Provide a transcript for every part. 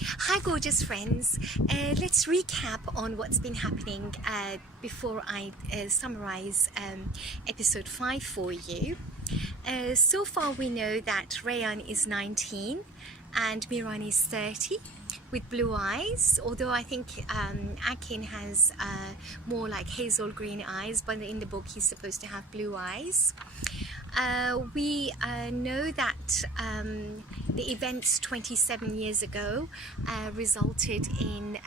Hi gorgeous friends, let's recap on what's been happening before I summarize episode 5 for you. So far we know that Reyyan is 19 and Miran is 30 with blue eyes, although I think Akin has more like hazel green eyes, but in the book he's supposed to have blue eyes. We know that the events 27 years ago resulted in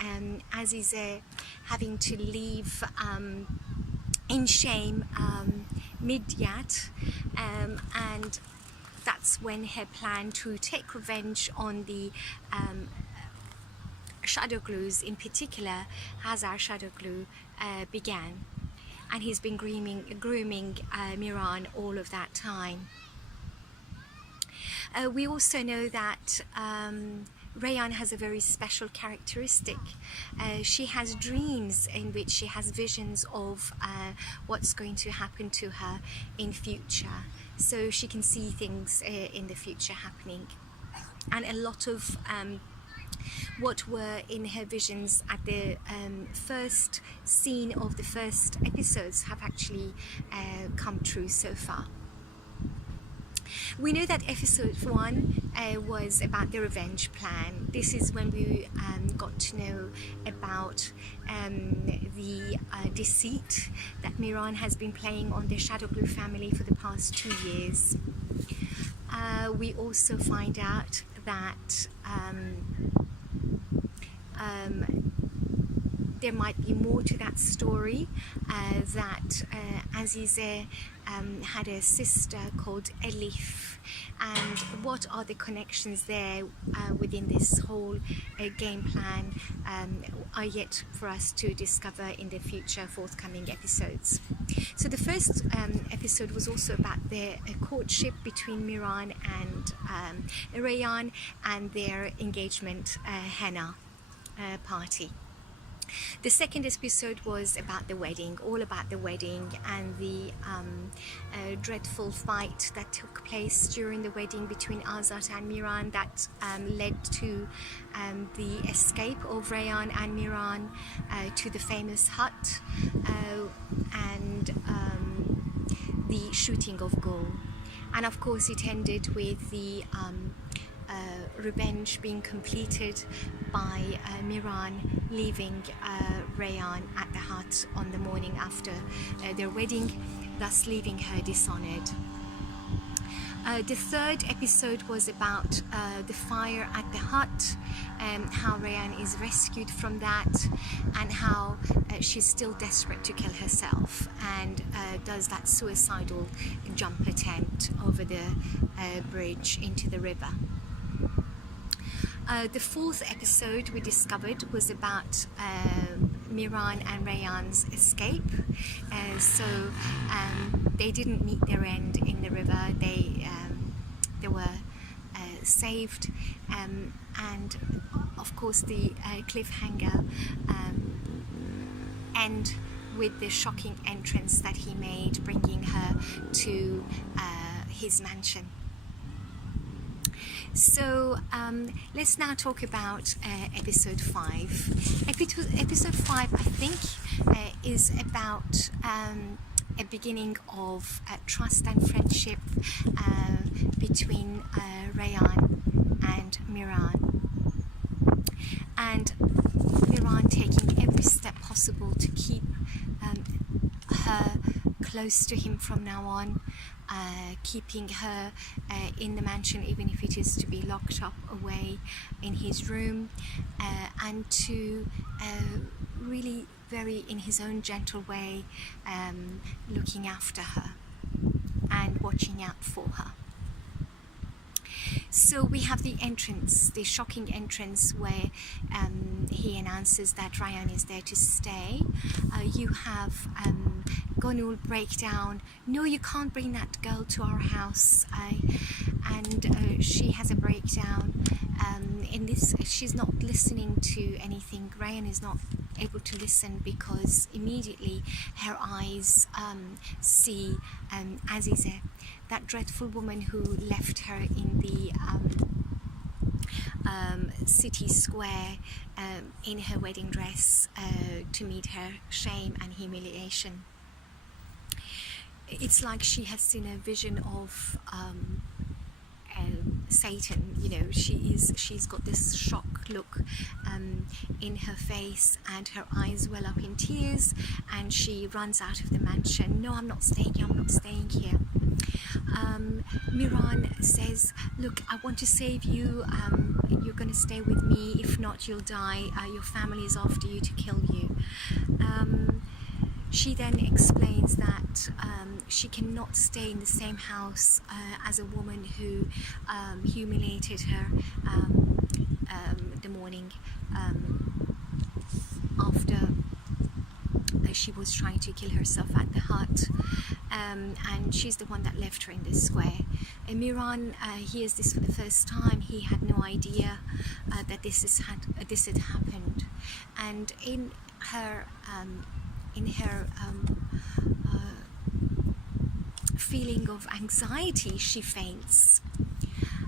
Azize having to leave in shame Midyat, and that's when her plan to take revenge on the shadow glues, in particular Hazar shadow glue, began. And he's been grooming Miran all of that time. We also know that Reyyan has a very special characteristic. She has dreams in which she has visions of what's going to happen to her in future. So she can see things in the future happening. And a lot of what were in her visions at the first scene of the first episodes have actually come true so far. We know that episode 1 was about the revenge plan. This is when we got to know about the deceit that Miran has been playing on the Shadow Glue family for the past 2 years. We also find out that there might be more to that story, that Azize had a sister called Elif, and what are the connections there within this whole game plan are yet for us to discover in the future forthcoming episodes. So the first episode was also about the courtship between Miran and Reyyan and their engagement henna party. The second episode was about the wedding, all about the wedding and the dreadful fight that took place during the wedding between Azat and Miran that led to the escape of Reyyan and Miran to the famous hut and the shooting of Gul. And of course it ended with the revenge being completed by Miran leaving Reyyan at the hut on the morning after their wedding, thus leaving her dishonored. The third episode was about the fire at the hut, how Reyyan is rescued from that, and how she's still desperate to kill herself and does that suicidal jump attempt over the bridge into the river. The fourth episode we discovered was about Miran and Reyyan's escape. So they didn't meet their end in the river. They were saved, and of course the cliffhanger end with the shocking entrance that he made, bringing her to his mansion. So let's now talk about episode 5. Episode 5, I think, is about a beginning of trust and friendship between Reyyan and Miran. And Miran taking every step possible to keep her close to him from now on, keeping her in the mansion even if it is to be locked up away in his room, and to really very in his own gentle way looking after her and watching out for her. So we have the entrance, the shocking entrance where he announces that Reyyan is there to stay. You have Gonul break down, no, you can't bring that girl to our house, and she has a breakdown. In this, she's not listening to anything. Reyyan is not able to listen because immediately her eyes see Azize, that dreadful woman who left her in the city square in her wedding dress to meet her shame and humiliation. It's like she has seen a vision of Satan. You know, she's got this shock look in her face, and her eyes well up in tears, and she runs out of the mansion. No, I'm not staying here, I'm not staying here. Miran says, look, I want to save you, you're going to stay with me, if not you'll die, your family is after you to kill you. She then explains that she cannot stay in the same house as a woman who humiliated her the morning after she was trying to kill herself at the hut, and she's the one that left her in this square. And Miran hears this for the first time. He had no idea that this had happened, and in her feeling of anxiety, she faints.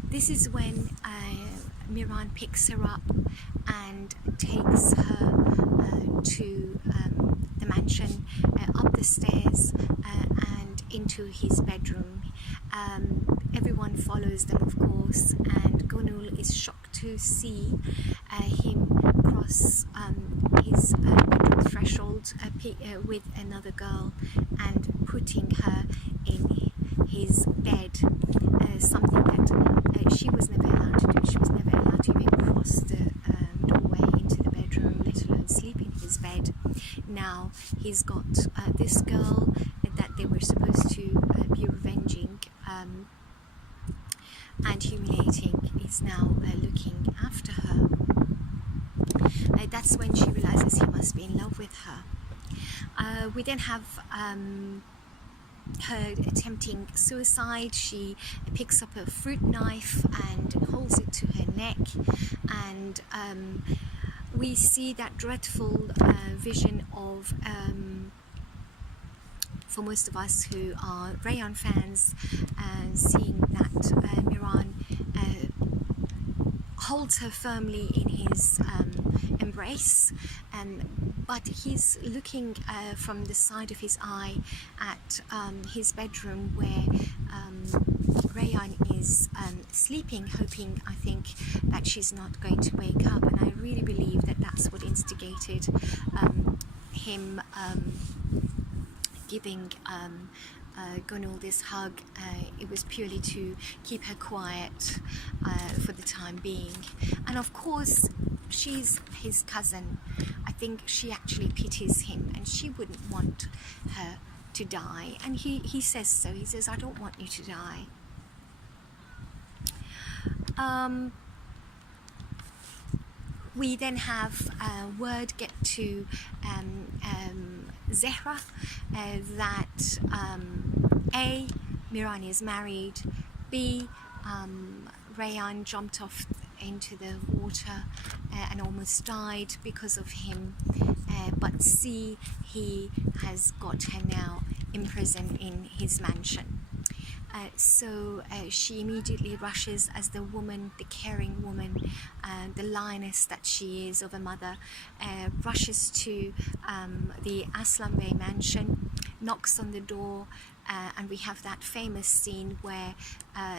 This is when Miran picks her up and takes her to the mansion, up the stairs and into his bedroom. Everyone follows them, of course, and Gunul is shocked to see him cross his bedroom threshold with another girl and putting her in his bed, something that she was never allowed to do. She was never allowed to even cross the doorway into the bedroom, let alone sleep in his bed. Now he's got this girl that they were supposed to be revenging and humiliating, is now looking after her. That's when she realizes he must be in love with her. We then have her attempting suicide. She picks up a fruit knife and holds it to her neck, and we see that dreadful vision of, for most of us who are Reyyan fans, seeing that Miran holds her firmly in his embrace, but he's looking from the side of his eye at his bedroom where Reyyan is sleeping, hoping, I think, that she's not going to wake up. And I really believe that that's what instigated him giving Gunul this hug. It was purely to keep her quiet for the time being. And of course, she's his cousin. I think she actually pities him, and she wouldn't want her to die. And he says so. He says, I don't want you to die. We then have word get to Zahra that A, Miran is married, B, Reyyan jumped off into the water and almost died because of him, but C, he has got her now imprisoned in his mansion. So she immediately rushes, as the woman, the caring woman, the lioness that she is of a mother, rushes to the Aslam Bey mansion, knocks on the door, and we have that famous scene where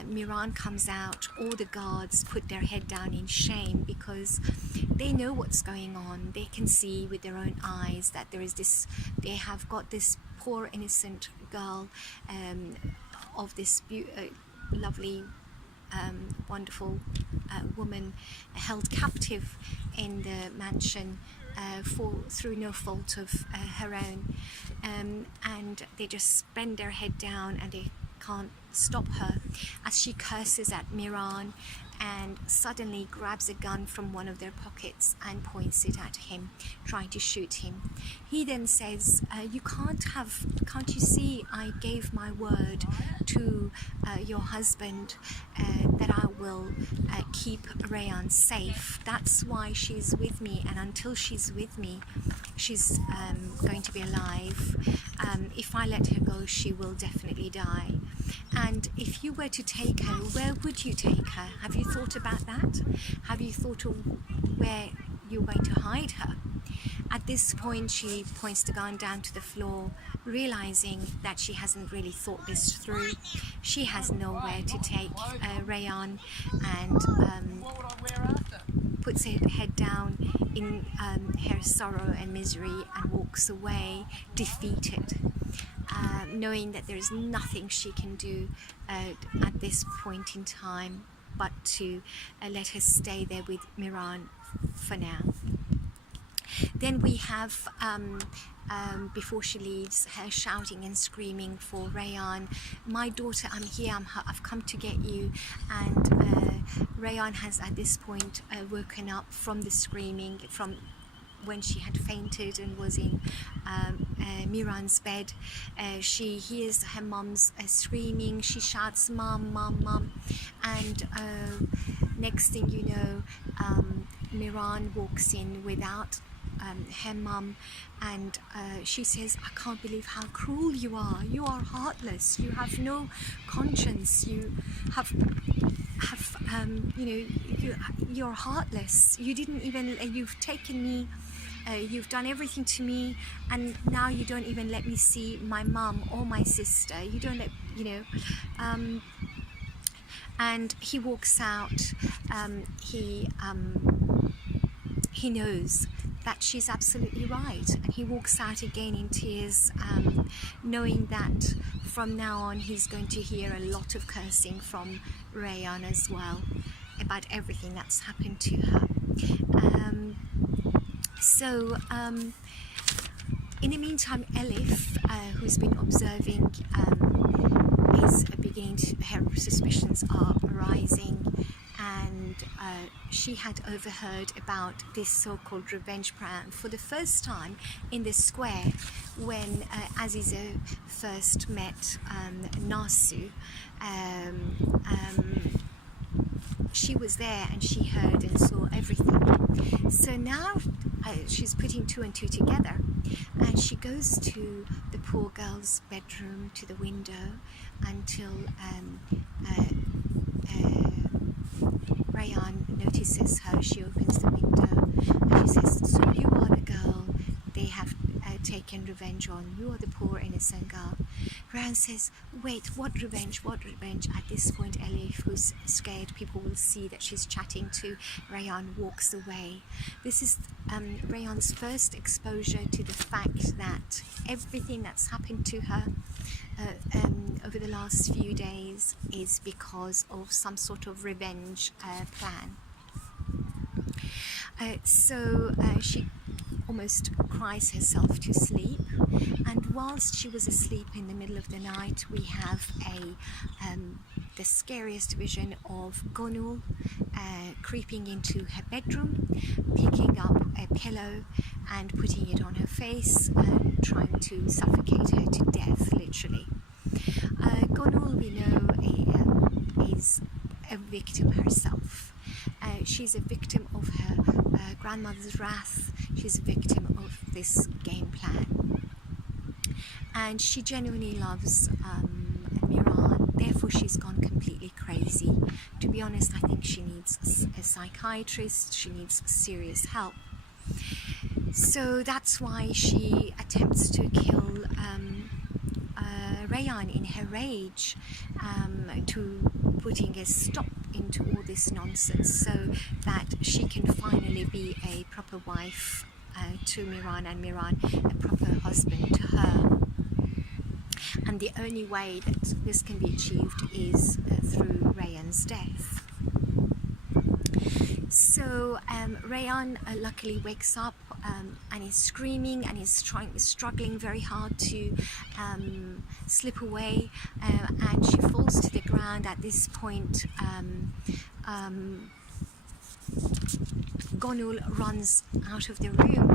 Miran comes out. All the guards put their head down in shame because they know what's going on. They can see with their own eyes that there is this, they have got this poor innocent girl of this lovely, wonderful woman held captive in the mansion through no fault of her own, and they just bend their head down and they can't stop her as she curses at Miran and suddenly grabs a gun from one of their pockets and points it at him, trying to shoot him. He then says, can't you see I gave my word to your husband that I will keep Reyyan safe. That's why she's with me, and until she's with me, she's going to be alive. If I let her go, she will definitely die. And if you were to take her, where would you take her? Have you thought about that? Have you thought of where you're going to hide her? At this point, she points the gun down to the floor, realizing that she hasn't really thought this through. She has nowhere to take Reyyan, and puts her head down in her sorrow and misery and walks away defeated, knowing that there is nothing she can do at this point in time but to let her stay there with Miran for now. Then we have, before she leaves, her shouting and screaming for Reyyan, "My daughter, I'm here, I've come to get you." And Reyyan has at this point woken up from the screaming, from when she had fainted and was in Miran's bed. She hears her mum's screaming. She shouts, "Mum, mum, mum." And next thing you know, Miran walks in without her mum, and she says, "I can't believe how cruel you are. You are heartless. You have no conscience. You have you're heartless. You didn't even, you've taken me, you've done everything to me, and now you don't even let me see my mum or my sister. You don't let, and he walks out. He knows that she's absolutely right, and he walks out again in tears, knowing that from now on he's going to hear a lot of cursing from Reyyan as well about everything that's happened to her. In the meantime, Elif, who's been observing, is beginning to, her suspicions are arising, and she had overheard about this so-called revenge plan for the first time in the square when Aziza first met Nasu. She was there and she heard and saw everything. So now she's putting two and two together, and she goes to the poor girl's bedroom, to the window, until Reyyan notices her. She opens the window and she says, "So you are the girl they have taken revenge on. You are the poor innocent girl." Reyyan says, "Wait, what revenge? What revenge?" At this point, Elif, who's scared people will see that she's chatting to Reyyan, walks away. This is Reyyan's first exposure to the fact that everything that's happened to her over the last few days is because of some sort of revenge plan. She almost cries herself to sleep, and whilst she was asleep in the middle of the night, we have the scariest vision of Gonul creeping into her bedroom, picking up a pillow and putting it on her face and trying to suffocate her to death, literally. Gonul, we know, is a victim herself. She's a victim of her grandmother's wrath. She's a victim of this game plan, and she genuinely loves Miran. Therefore, she's gone completely crazy. To be honest, I think she needs a psychiatrist. She needs serious help. So that's why she attempts to kill Reyyan in her rage, to putting a stop into all this nonsense, so that she can finally be a proper wife to Miran, and Miran a proper husband to her. And the only way that this can be achieved is through Reyyan's death. So Reyyan luckily wakes up and is screaming and is struggling very hard to slip away, and she falls to the ground. At this point, Gonul runs out of the room,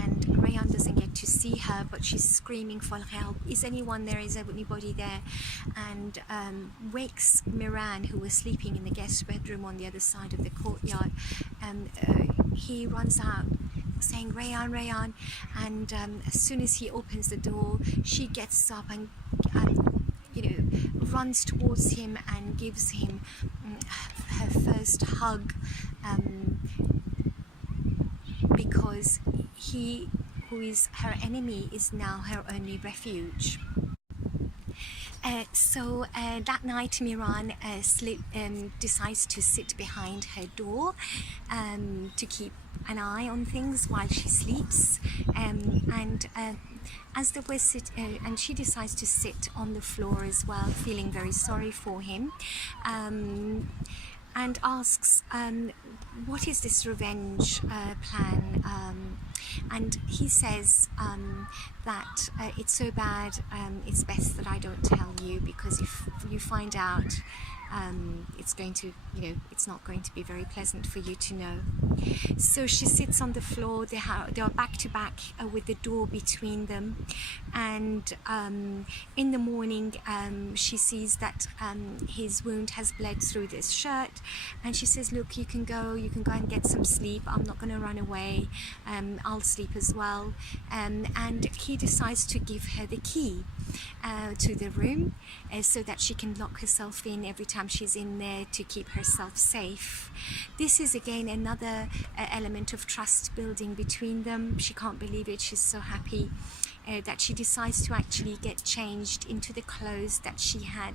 and Reyyan doesn't get to see her, but she's screaming for help. Is anyone there? Is anybody there? And wakes Miran, who was sleeping in the guest bedroom on the other side of the courtyard. He runs out saying, "Reyyan, Reyyan," and as soon as he opens the door, she gets up and runs towards him and gives him her first hug, because he who is her enemy is now her only refuge. So that night Miran decides to sit behind her door to keep an eye on things while she sleeps, and as the and she decides to sit on the floor as well, feeling very sorry for him, and asks, what is this revenge plan? And he says that it's so bad, it's best that I don't tell you, because if you find out, it's going to, it's not going to be very pleasant for you to know. So she sits on the floor. They are back to back with the door between them, and in the morning she sees that his wound has bled through this shirt, and she says, look, you can go and get some sleep. I'm not going to run away. I'll sleep as well. And he decides to give her the key to the room, so that she can lock herself in every time she's in there to keep herself safe. This is again another element of trust building between them. She can't believe it. She's so happy that she decides to actually get changed into the clothes that she had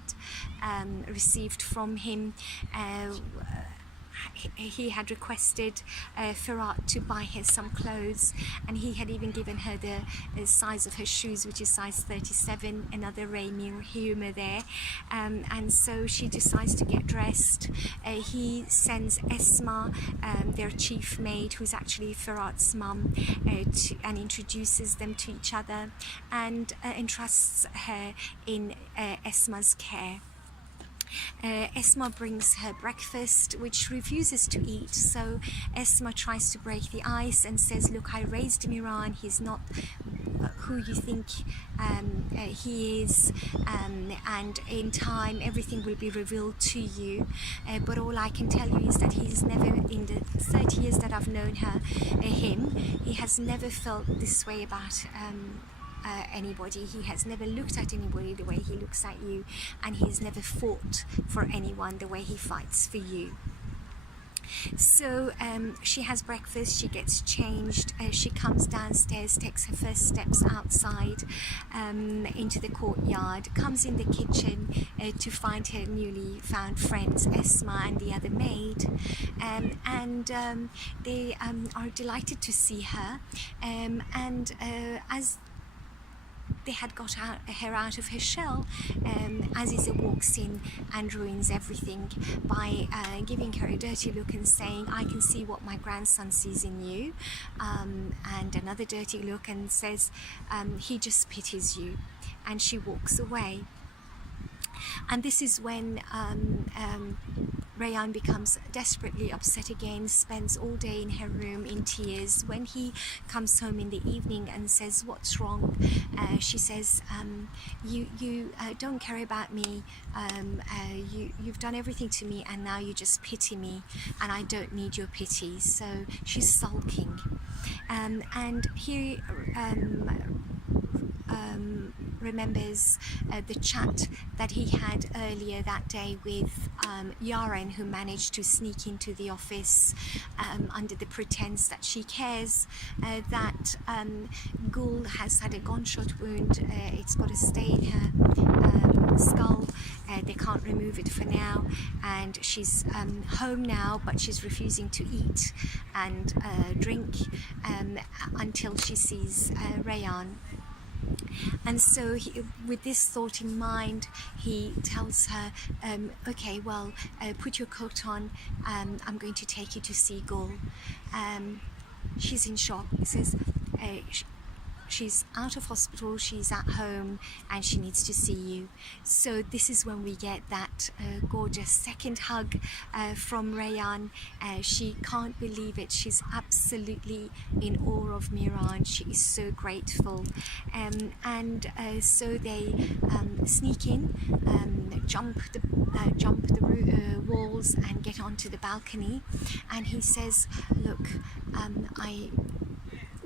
received from him. He had requested Firat to buy her some clothes, and he had even given her the size of her shoes, which is size 37, another Reyyan humour there. And so she decides to get dressed. He sends Esma, their chief maid, who's actually Firat's mum, and introduces them to each other, and entrusts her in Esma's care. Esma brings her breakfast, which refuses to eat, so Esma tries to break the ice and says, look, I raised Miran, he's not who you think he is, and in time everything will be revealed to you, but all I can tell you is that he's never, in the 30 years that I've known him, he has never felt this way about anybody. He has never looked at anybody the way he looks at you, and he's never fought for anyone the way he fights for you. So she has breakfast, she gets changed, she comes downstairs, takes her first steps outside into the courtyard, comes in the kitchen to find her newly found friends Esma and the other maid, and they are delighted to see her, and as they had got her out of her shell, Aziza walks in and ruins everything by giving her a dirty look and saying, I can see what my grandson sees in you, and another dirty look and says, he just pities you, and she walks away. And this is when Reyyan becomes desperately upset again, spends all day in her room in tears. When he comes home in the evening and says, what's wrong? She says, you don't care about me, you've done everything to me, and now you just pity me, and I don't need your pity. So she's sulking. And he remembers the chat that he had earlier that day with Yaran, who managed to sneak into the office under the pretense that she cares, that Gul has had a gunshot wound, it's got to stay in her skull, they can't remove it for now, and she's home now, but she's refusing to eat and drink until she sees Reyyan. And so with this thought in mind, he tells her, okay, well, put your coat on, I'm going to take you to see Gul. She's in shock. He says, she's out of hospital, she's at home, and she needs to see you. So this is when we get that gorgeous second hug from Reyyan. She can't believe it. She's absolutely in awe of Miran. She is so grateful. And so they sneak in, jump the walls and get onto the balcony. And he says, look,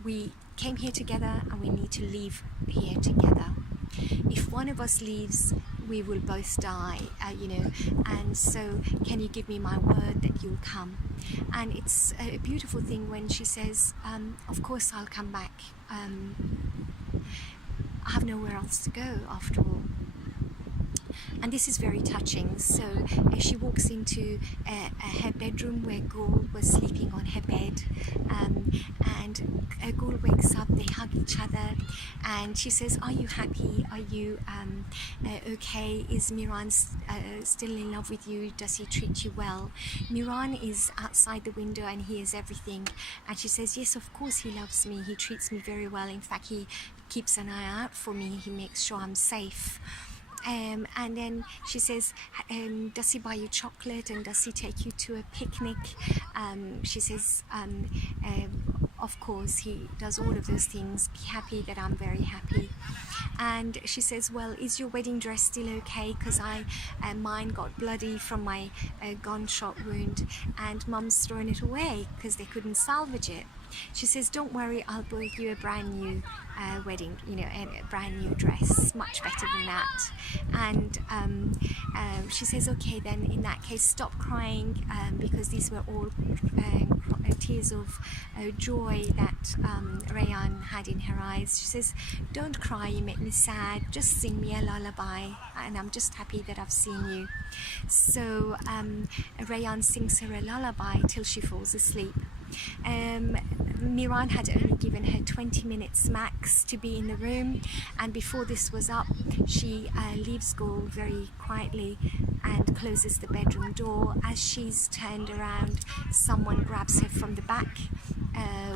we came here together and we need to leave here together. If one of us leaves, we will both die, you know, and so can you give me my word that you'll come? And it's a beautiful thing when she says, of course I'll come back. I have nowhere else to go after all. And this is very touching. So she walks into her bedroom where Gul was sleeping on her bed, and Gul wakes up, they hug each other, and she says, are you happy? Are you okay? Is Miran still in love with you? Does he treat you well? Miran is outside the window and hears everything, and she says, yes, of course he loves me, he treats me very well, in fact he keeps an eye out for me, he makes sure I'm safe. And then she says, does he buy you chocolate, and does he take you to a picnic? She says, of course he does all of those things, be happy that I'm very happy. And she says, well, is your wedding dress still okay, because mine got bloody from my gunshot wound, and Mum's thrown it away because they couldn't salvage it. She says, don't worry, I'll buy you a brand new wedding, you know, a brand new dress, much better than that. And she says, okay, then in that case stop crying, because these were all tears of joy that Reyyan had in her eyes. She says, don't cry, you make me sad, just sing me a lullaby, and I'm just happy that I've seen you. So Reyyan sings her a lullaby till she falls asleep. Miran had only given her 20 minutes max to be in the room, and before this was up, she leaves Gul very quietly and closes the bedroom door. As she's turned around, someone grabs her from the back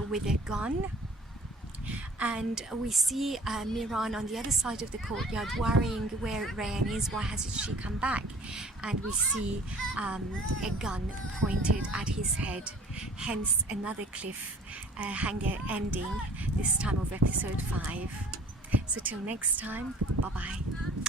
with a gun, and we see Miran on the other side of the courtyard worrying where Reyyan is, why hasn't she come back? And we see a gun pointed at his head, hence another cliffhanger ending, this time of episode 5. So till next time, bye bye.